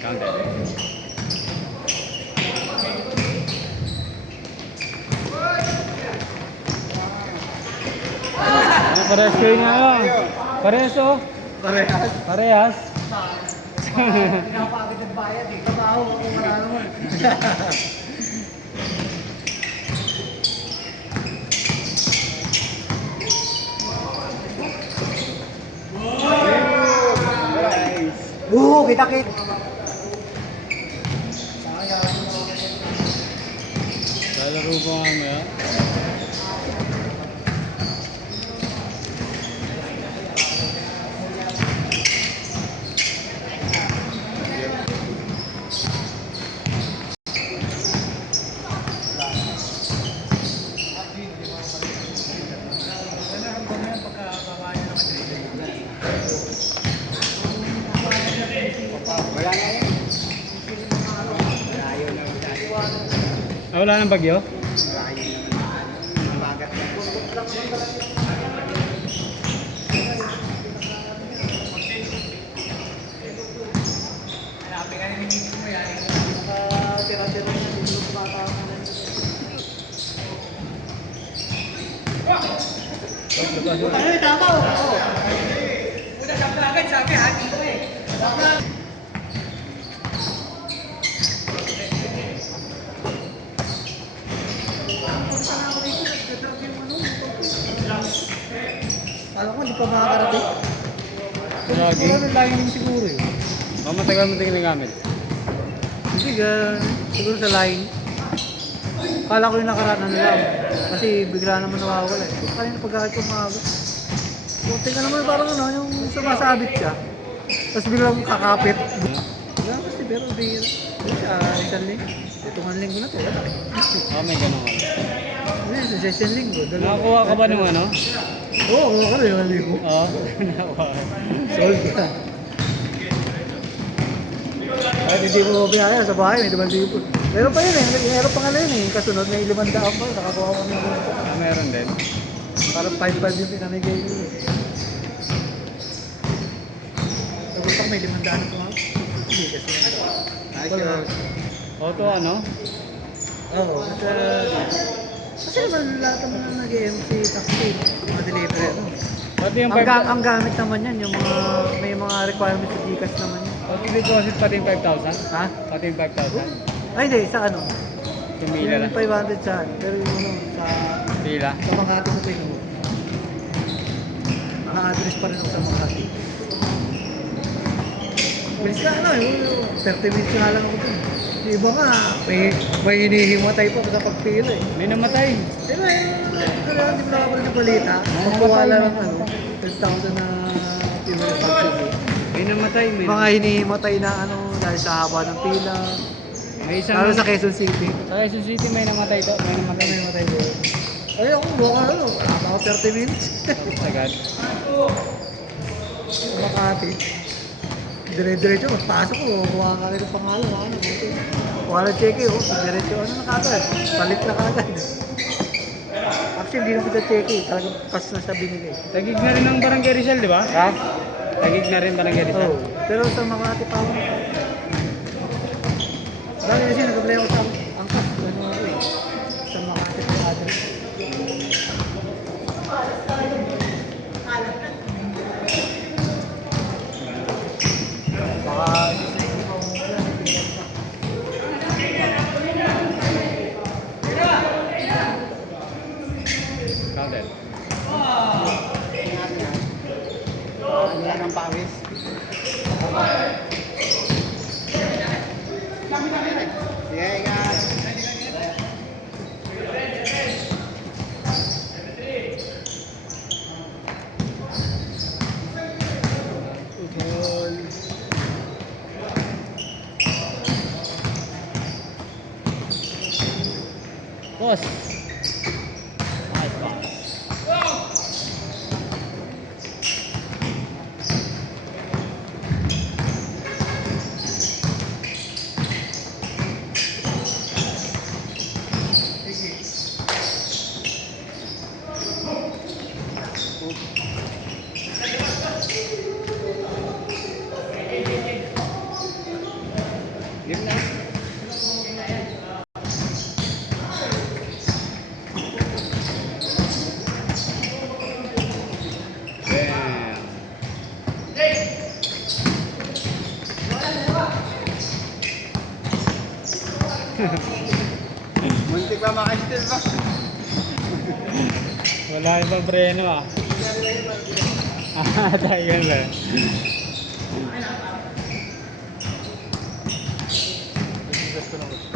Counted. Parehas kayo na lang. Parehas oh. Parehas. Parehas. Pinapagod ng bayad eh. Trabaho ako wala naman. Kita-kit. Lalaro ko mamaya. Wala na yan. Wala nang bagyo? Ano tama o? Una sa agad sabi hati ko eh. Alam ko, hindi pa makakarating. Lagi? Wala nang lining siguro eh. Matagal mo tingin nagamit. Hindi, siguro sa line. Kala ko yung nakaraan na lang. Kasi bigla naman nawawala eh. Kanina pagkakit ko maaga. Kunti ka naman parang ano, yung sumasabit siya. Tapos biglang kakapit. Wala kasi, pero bihira. Isang linggo. Itong linggo na ito, wala. May ganun ka. Hindi, sa session linggo. Nakakuha ka ba nung ano? Oo, kuha ka na yung linggo. Oo, nakakuha. Sold ka. Kahit hindi mo biyaya sa bahay, may 5,000. Meron pa yun eh, meron pa nga na yun eh. Kasunod, may 500 pa, nakakuha ko na yun. Meron din. Parang 5,500 yung pinamigay ko. Sagot ako may 500 na kumakaw. Hindi kasi. Auto ano? Oo, kasi naman lahat naman na nag-MC taxi, mga delivery. Pati yung Ang gamit naman yan, yung mga, may mga requirements sa Gcash naman yan. Pati deposit pati yung 5,000? Ha? Pati yung 5,000? Ay hindi, sa ano? Yung mila lang. Yung 500 sa ano, pero yung ano, sa Pila? Makati sa tingin mo. Naka-address pa rin ako sa Makati. Bilis na ano, 30 minutes na lang ako dun. Yung iba nga, may hinihimatay pa sa pagpila eh. May namatay. Pero hindi mo nakapala ng balita. Pagkuwala lang ano, 12,000 na funeral subsidy. May namatay. Mga hinihimatay na ano, dahil sa haba ng pila. May isang... Lalo sa Quezon City. Sa Quezon City may namatay to. May namatay. May matay doon. Ay, ako, buka ano, wala pa ako 30 minutes. Agad. Sa Makati. Dire-diretso, magpasok ko, kuha ka rin ng pangalan. Ano, kuha lang check oh. Diretso, ano na kagad? Palit na kagad. Actually, hindi na ko sa check talagang kas na siya binigay. Tagig na rin ng Barangay Rizal, di ba? Ha? Tagig na rin Barangay Rizal. Oo. Pero sa Makati pa ako. Dahil kasi nag-apply ako sa angkas. Ano ako eh. Sa Makati pa address. Baka Counted. ano yan ang pawis. Sige, ingat. Boss. Wala ibang preno ah. Ah, tagal ba? Bigas ko na boss.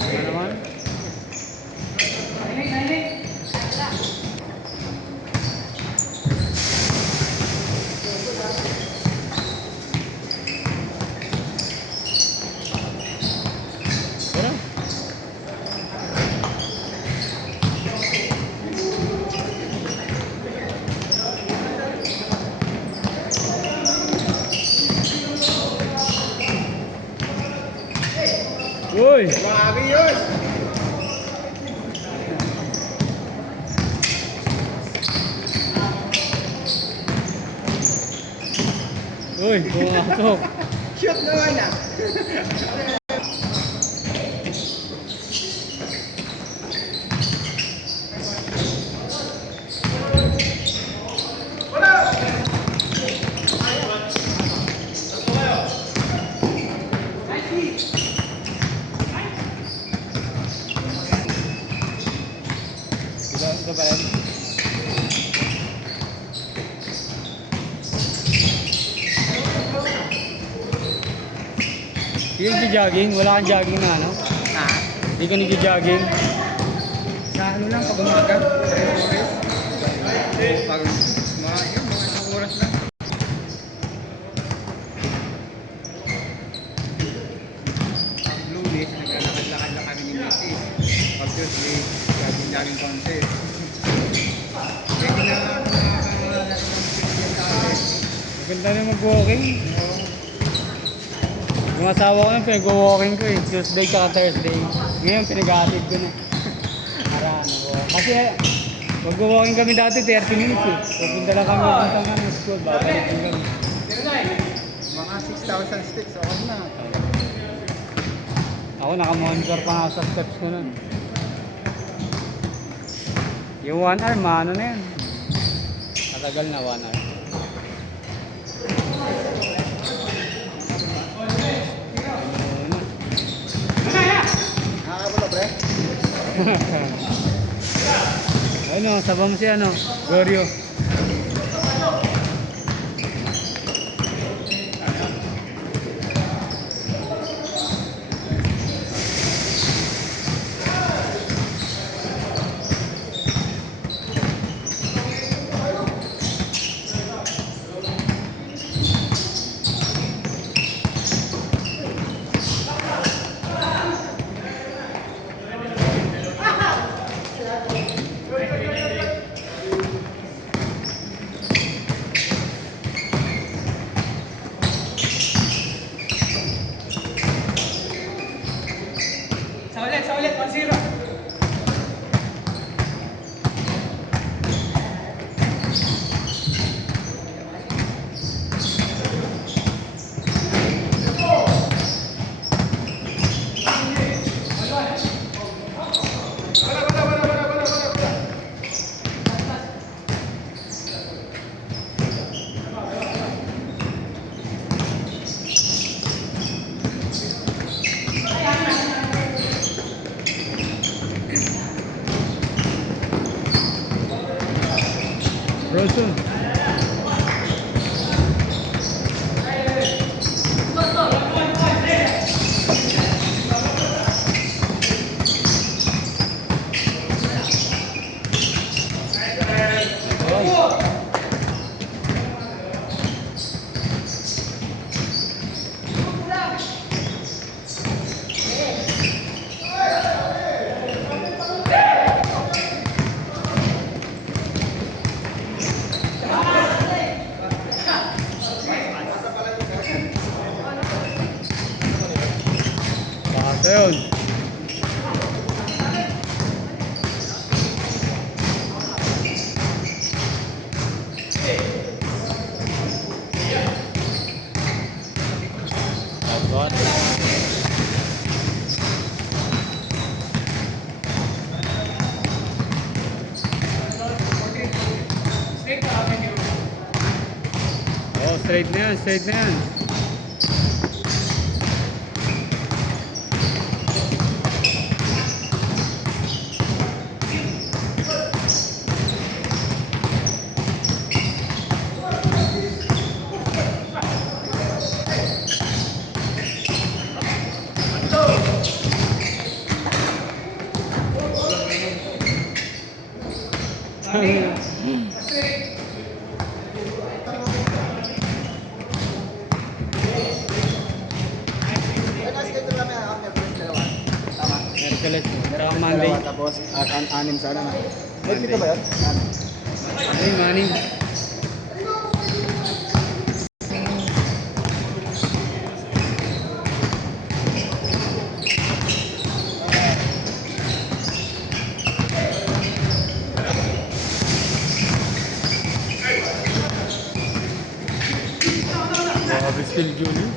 Ano naman? Pero, uy! Grabe yun! Uy, pumasok. Shoot naman ah! Ito pa rin. Hindi ka jogging? Wala kang jogging na ano? Ha? Hindi ka nag-jogging? Sa ano lang, pag umaga. Pag mga isang oras lang. Pag Lunes, naglalakad-lakad lang kami ni Mrs. Pag Tuesday, jogging konti. Kaya kinakakalala ng Pilipinas sa atin. Maganda rin mag-walking. Yung asawa ko na pinag-walking ko eh. Tuesday tsaka Thursday. Ngayon pinag-aatid ko na. Para ano ko. Kasi mag-walking kami dati 30 minutes eh. Pupunta lang kami pupunta ng school. Babalikin kami. Mga 6,000 steps, okay na. Ako naka-monitor pa nga sa steps ko nun. Yung 1 hour, maano na yan. Matagal na 1 hour. Nakakabula pre? Ano, sabam si ano, Goryo. Sa ulit, 1-0. Bronson. Basta yun. Agad. Straight na yan, straight na yan. Merkules, dalawang Monday. Dalawa, tapos anim sana na. Wait, dito ba yan? Anim. Ay, maning. Grabe still Julius.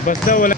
Basta wala.